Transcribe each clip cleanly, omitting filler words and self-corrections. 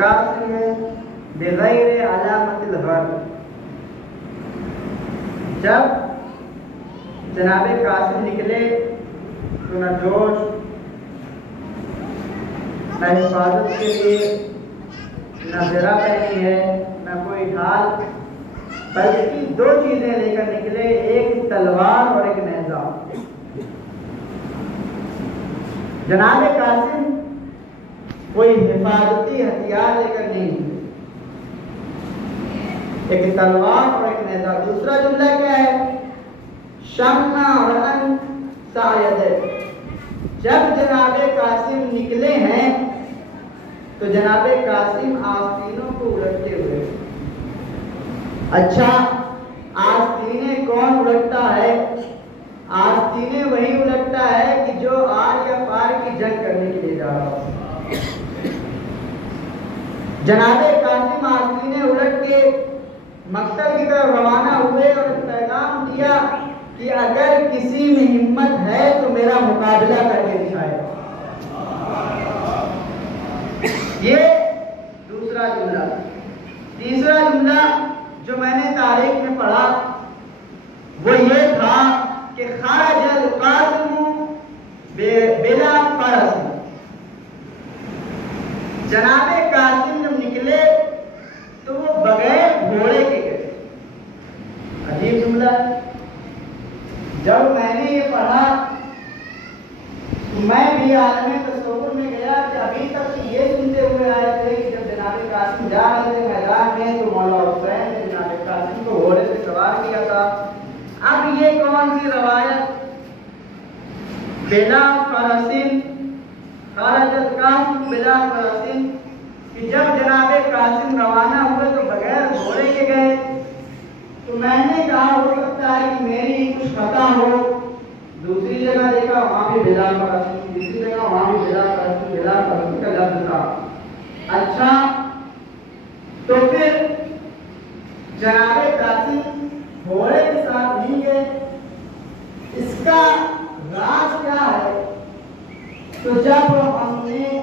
قاسم بغیر علامت الغرب. جب جناب قاسم نکلے تو نہ جوش نہ حفاظت کے لیے نہ زرہ پہنی ہے نہ کوئی ڈھال، بلکہ دو چیزیں لے کر نکلے، ایک تلوار اور ایک نیزہ. جناب قاسم کوئی حفاظتی ہتھیار لے کر نہیں نکلے، ایک تلوار اور ایک نیزہ. دوسرا جملہ کیا ہے؟ شمع ورن سایدہ. جب جناب قاسم نکلے ہیں تو جناب قاسم آستینوں کو الٹتے ہوئے. اچھا، آستینیں کون الٹتا ہے؟ آستینیں وہی الٹتا ہے کہ جو آر یا پار کی جنگ کرنے کے لیے جا رہا ہو. جناب قاسم آستینیں الٹ کے مقتل کی طرف روانہ ہوئے اور پیغام دیا کہ اگر کسی میں ہمت ہے تو میرا مقابلہ کر کے دکھائے. یہ دوسرا جملہ. تیسرا جملہ جو میں نے تاریخ میں پڑھا وہ یہ تھا کہ خرج القاسم بلا فرس. جناب قاسم جب نکلے تو وہ بغیر گھوڑے کے گئے. عجیب جملہ ہے. جب میں نے یہ پڑھا تو میں بھی عالم تصور میں گیا کہ ابھی تک یہ سنتے ہوئے آئے تھے کہ جب جناب قاسم جا رہے تھے میدان میں تو مولا حسین نے جناب قاسم کو گھوڑے سے سوار کیا تھا. اب یہ کون سی روایت؟ بلا فرسن خرج القاسم بلا فرسن، کہ جب جناب قاسم روانہ ہوئے تو بغیر گھوڑے کے گئے. تو میں نے کہا ہو سکتا ہے کہ میری کچھ خطا ہو. دوسری جگہ دیکھا وہاں بھی بلا فرسن، تیسری جگہ وہاں بھی بلا فرسن، بلا فرسن کا لفظ تھا. اچھا، تو پھر جناب قاسم گھوڑے کے ساتھ نہیں گئے. اس کا راز کیا ہے؟ تو جب ہم نے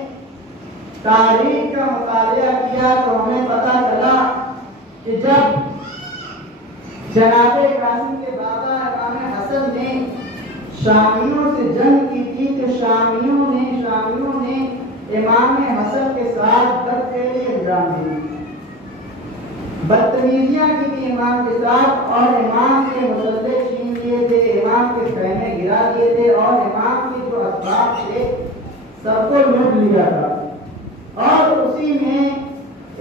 تاریخ کا مطالعہ کیا تو ہمیں پتہ چلا کہ جب جناب قاسم کے بابا امام حسن نے شامیوں سے جنگ کی تھی تو شامیوں نے امام حسن کے ساتھ بدفعلی انجام دی، بدتمیزیاں کی تھی امام کے ساتھ، اور امام کے مسلح چھین لیے تھے، امام کے خیمے گرا دیے تھے، اور امام کے جو اسباب تھے سب کو لوٹ لیا تھا. اور اسی میں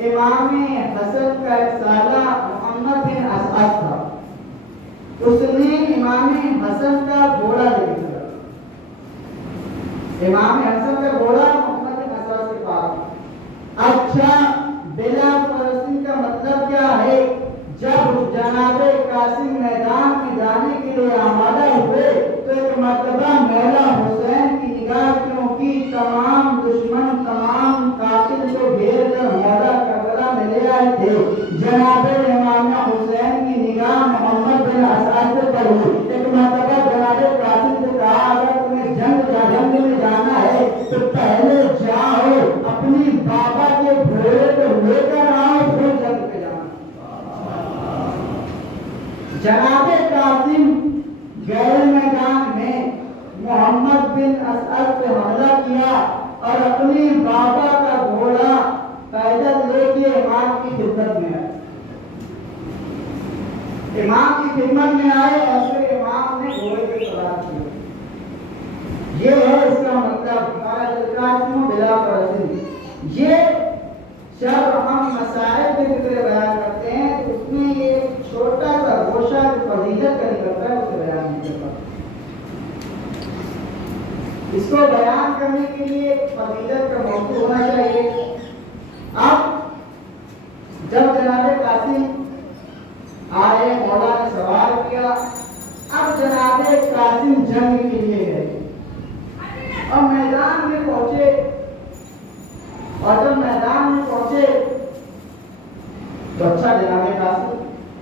امام حسن کا ایک سالہ محمد بن اسعد تھا. اس نے امام حسن کا گھوڑا لے لیا. امام حسن کا گھوڑا محمد بن اسعد کے پاس. اچھا، بلا فرسن کا مطلب کیا ہے؟ جب جناب قاسم میدان میں جانے کے لیے آمادہ ہوئے تو ایک مرتبہ مولا حسین کی نگاہ کیوں کی تمام دشمن تمام قاتل کو گھیر کر مولا کربلا میں لے آئے تھے. جناب امام حسین کی نگاہ محمد بن اسعد سے پڑی. ایک مرتبہ جناب قاسم سے کہا اگر تمہیں جنگ میں جانا ہے تو پہلے جاؤ اپنی بابا کے گھوڑے کو لے کر آؤ پھر جنگ پہ جانا. جناب قاسم گئے میدان میں، محمد بن اسعد پہ حملہ کیا اور اپنی بابا کا گھوڑا پیدل لے کے امام کی خدمت میں آئے. امام کی خدمت میں آئے اور پھر امام نے گھوڑے پہ سوار کیا. یہ ہے اس کا مطلب خرج القاسم بلا فرسن. یہ جب ہم مسائل کے ذکر بیان کرتے ہیں تو اس میں یہ چھوٹا سا گوشہ جو فضیلت کا نکلتا ہے اسے بیان نہیں کرتا. اس کو بیان کرنے کے لیے فضیلت کا موضوع ہونا چاہیے. اب جب جناب قاسم آئے، مولا نے سوار کیا. اب جناب قاسم جنگ کے لیے گئے اور میدان میں پہنچے. اور جب میدان میں پہنچے تو اچھا جناب قاسم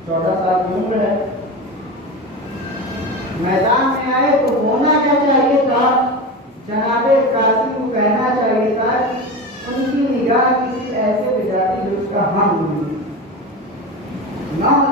14 سال کی عمر ہے. میدان میں آئے تو ہونا کیا چاہیے تھا؟ جناب قاسم کو کہنا چاہیے تھا ان کی نگاہ کسی ایسے 9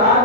8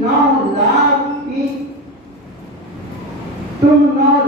9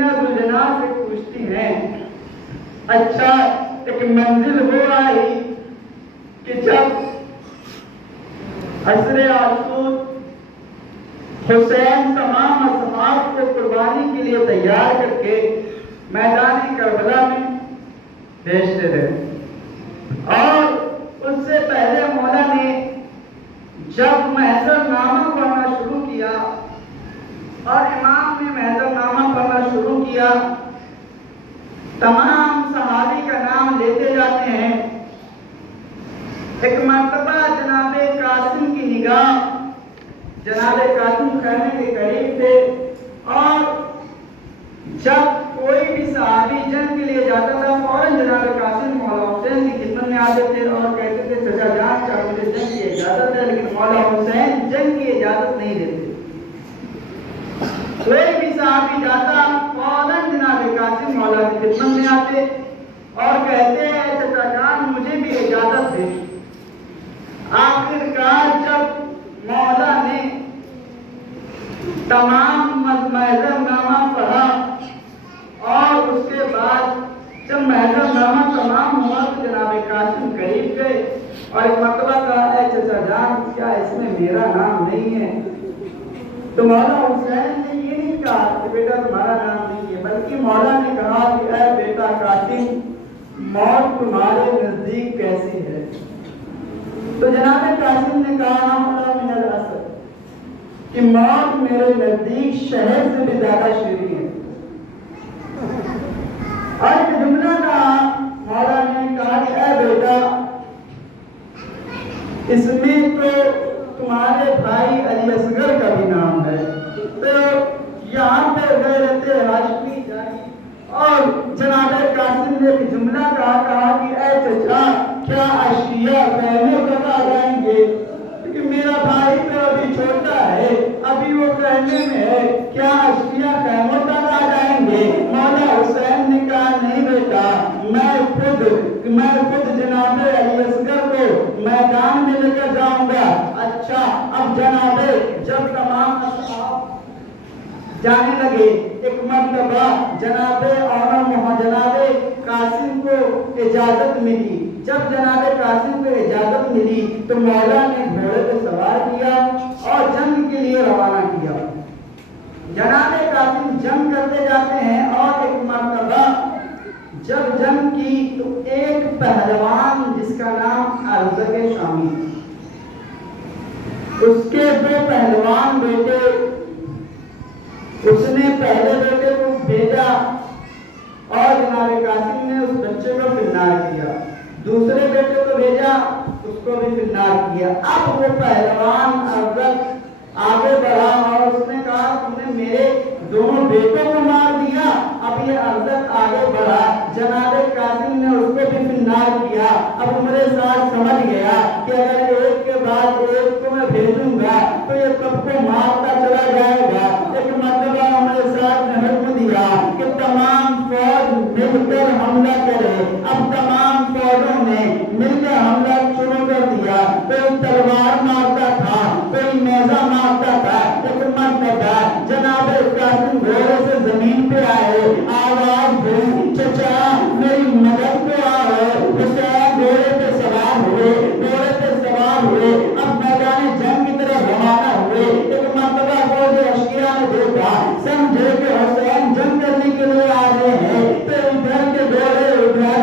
سکینہ گلجنا سے پوچھتی ہیں اچھا ایک منزل وہ آئی کہ جب عصر عاشور حسین تمام اصحاب کو قربانی کے لیے تیار کر کے میدان کربلا میں بھیجتے تھے، اور اس سے پہلے مولا نے جب محضر نامہ پڑھنا شروع کیا اور امام نے محضر نامہ پڑھنا شروع کیا، تمام صحابی کا نام لیتے جاتے ہیں۔ ایک مرتبہ جناب قاسم کی نگاہ جناب قاسم خیمے کے قریب تھے، اور جب کوئی بھی صحابی جنگ کے لیے جاتا تھا فوراً جناب قاسم مولا حسین کی خدمت میں آتے تھے اور کہتے تھے چچا جان کا مجھے جنگ کی اجازت ہے، لیکن مولا حسین جنگ کی اجازت نہیں دیتے۔ کوئی بھی صحابی جاتا فوراً جناب قاسم مولا کی خدمت میں آتے اور کہتے ہیں چچا جان مجھے بھی اجازت دے۔ آخر کار جب مولا نے تمام محضر نامہ پڑھا اور اس کے بعد جب محضر نامہ تمام ہوا تو جناب قاسم قریب گئے اور ایک مرتبہ کہا اے چچا جان کیا اس میں میرا نام نہیں ہے؟ تو مولا حسین نے یہ نہیں کہا کہ بیٹا تمہارا نام نہیں ہے، بلکہ مولا نے کہا کہ اے بیٹا قاسم موت تمہارے نزدیک کیسی ہے؟ تو جناب قاسم نے کہا من الاسد کہ موت میرے نزدیک شہر سے بھی زیادہ شیریں ہے۔ اور ایک جملہ کہا مولا نے کہا کہ اے بیٹا اس میں تو تمہارے بھائی علی اصغر کا بھی نام ہے، تو یہاں پہ غیرت ہاشمی جاری۔ اور جناب قاسم نے ایک جملہ کہا کہ اے چچا کیا اشیاء خیمے تک آ جائیں گے؟ کیونکہ میرا بھائی تو ابھی چھوٹا ہے، ابھی وہ خیمے میں ہے، کیا اشیاء خیموں تک آ جائیں گے؟ مولا حسین نے کہا نہیں بیٹا میں خود جناب علی اصغر کو میدان میں لے کر جاؤں گا۔ اچھا اب جناب جب تمام اصحاب جانے لگے ایک مرتبہ جناب قاسم کو اجازت ملی۔ جب جناب قاسم کو اجازت ملی تو مولا نے گھوڑے پہ سوار کیا اور جنگ کے لیے روانہ کیا۔ جناب قاسم جنگ کرتے جاتے ہیں اور ایک مرتبہ جب جنگ کی تو ایک پہلوان جس کا نام ارزق شامی، اس کے دو پہلوان بیٹے، اس نے پہلے بیٹے کو بھیجا اور جناب قاسم نے اس بچے کو فنار کیا، دوسرے بیٹے کو بھیجا اس کو بھی فنار کیا۔ اب وہ پہلوان ارزق آگے بڑھا اور اس نے کہا تم نے میرے دونوں بیٹوں کو مار دیا۔ اب یہ ارزق آگے بڑھا، جناب قاسم نے اس کو بھی فنار کیا۔ اب میرے ساتھ سمجھ گیا کہ اگر ایک کے بعد ایک کو میں بھیجوں گا تو یہ سب کو مارتا چلا جائے گا۔ ایک مرتبہ ہمارے ساتھ نے حکم دیا کہ تمام فوج مل کر حملہ کرے۔ اب تمام فوجوں نے مل کر حملہ شروع کر دیا، کوئی تلوار مارتا تھا، کوئی نیزہ مارتا تھا۔ ایک مرتبہ جناب قاسم گھوڑے سے زمین پہ آئے، آواز دی چچا میری مدد کو آؤ۔ حسین گھوڑے پہ سوار ہوئے، اب میدان جنگ کی طرف روانہ ہوئے۔ ایک مرتبہ فوج اشکیا نے دیکھا، سمجھے کہ حسین جنگ کرنے کے لیے آ رہے ہیں، تو ادھر کے گھوڑے ادھر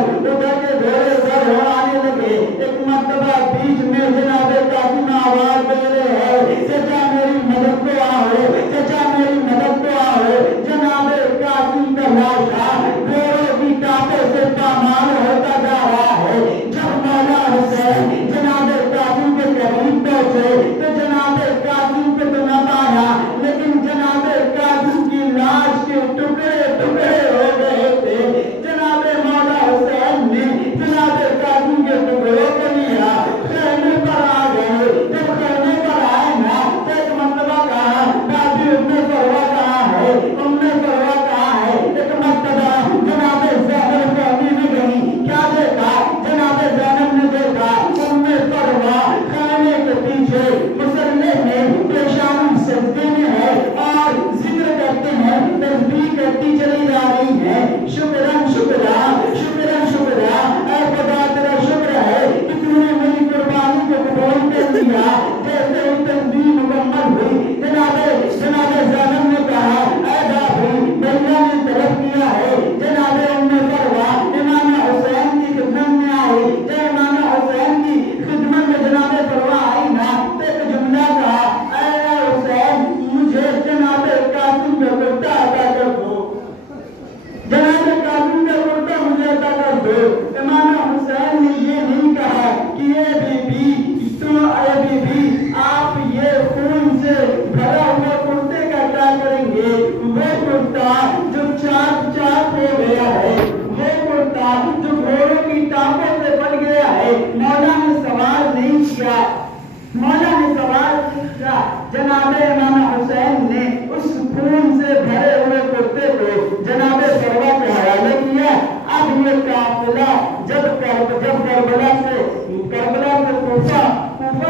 جناب امام حسین نے اس خون سے بھرے ہوئے کرتے کو جناب فروا کے حوالے کیا۔ اب یہ قافلہ جب کربلا سے کوفہ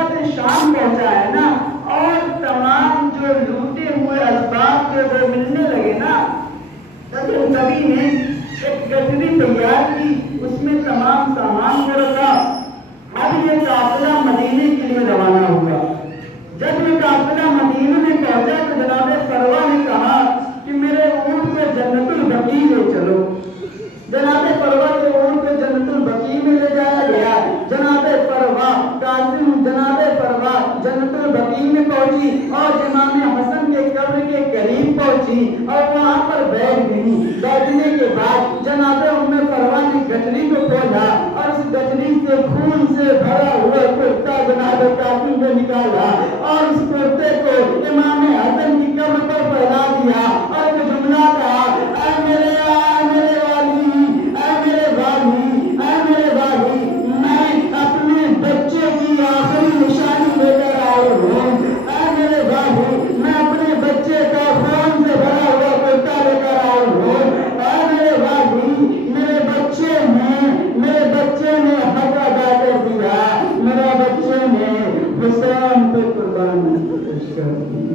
سے شام پہنچا ہے نا، اور تمام جو لوٹے ہوئے اسباب تھے وہ ملنے لگے نا، کبھی نے ایک گٹری تیار کی، اس میں تمام سامان کو رکھا۔ اب یہ قافلہ مدینے کے لیے روانہ ہوا۔ جب یہ قافلہ مدینے میں پہنچا تو جناب فروا نے کہا کہ میرے اونٹ کو جنت البقیع لے چلو۔ جناب فروا کے اونٹ کو جنت البقیع میں لے جایا گیا۔ جناب فروا جنت البقیع میں پہنچی اور امام حسن کے قبر کے قریب پہنچی اور وہاں پر بیٹھ گئی۔ بیٹھنے کے بعد جناب ام فروا نے گٹری کو کھولا اور اس گٹری سے خون سے بھرا ہوا کرتا جناب کافی میں نکالا اور اس کرتے کو امام حسن کی قبر پر پھیلا دیا اور ایک جملہ کہا، اے میرے والی، میں اپنے بچے کی آخری نشانی لے کر آئی ہوں۔ اے میرے والی، میں اپنے بچے کا خون سے بھرا ہوا کرتا لے کر آئی ہوں۔ اے میرے والی، میرے بچے نے حق ادا کر دیا، میرے بچے نے حسین پہ قربانی پیش کر دی۔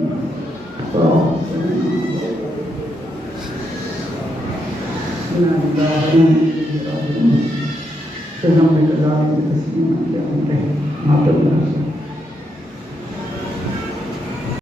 پیغمبر خدا کی تسلیم کیا